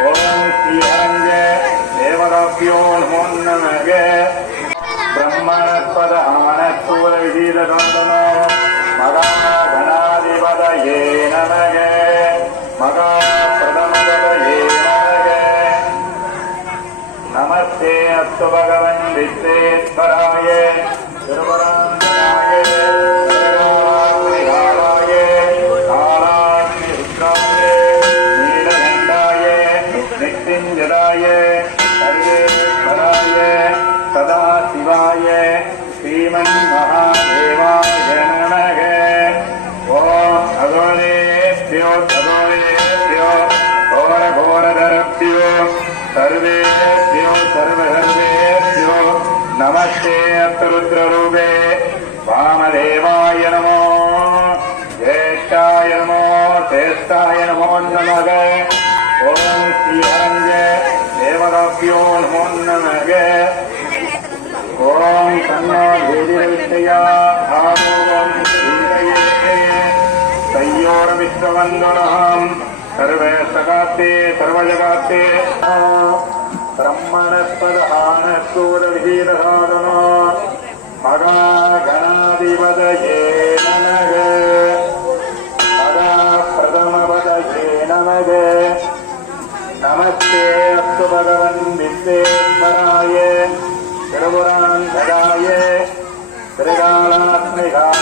ஓம் ஸ்ரீரங்க தேவதாபியோ நமோ நமக பிரம்மணப்பத அமனசூரகீரதந்தனோ மகா கணாதிபதயே நமக. மகா பிரதமதயே நமக. நமஸ்தே அஸ்து பகவன் வித்தேஸ்வர శ్రీమన్మహాదేవాయ నమః. ఓం అగోరేభ్యో అగోరేభ్యో ఘోర ఘోరధరభ్యో సర్వేభ్యో సర్వసర్వేభ్యో నమస్తే అత్తరుద్రరూపే. వామదేవాయ నమో జ్యేష్ఠాయ నమో శ్రేష్ఠాయ నమో నమః. ఓం శ్రీహరంజ దేవతాభ్యో నమో నమః. ఓం కన్నో దేవిరవిద్యయా ఆమోదం శ్రీయే సంయోరమిశ్రవందనహం సర్వే సగాతే సర్వజగాతే బ్రహ్మణస్పదహానూరవిధీరసాధన మగా గణాధిపతయే నమగ మగా ప్రథమపదయే నమగ श्रीकालात्मिका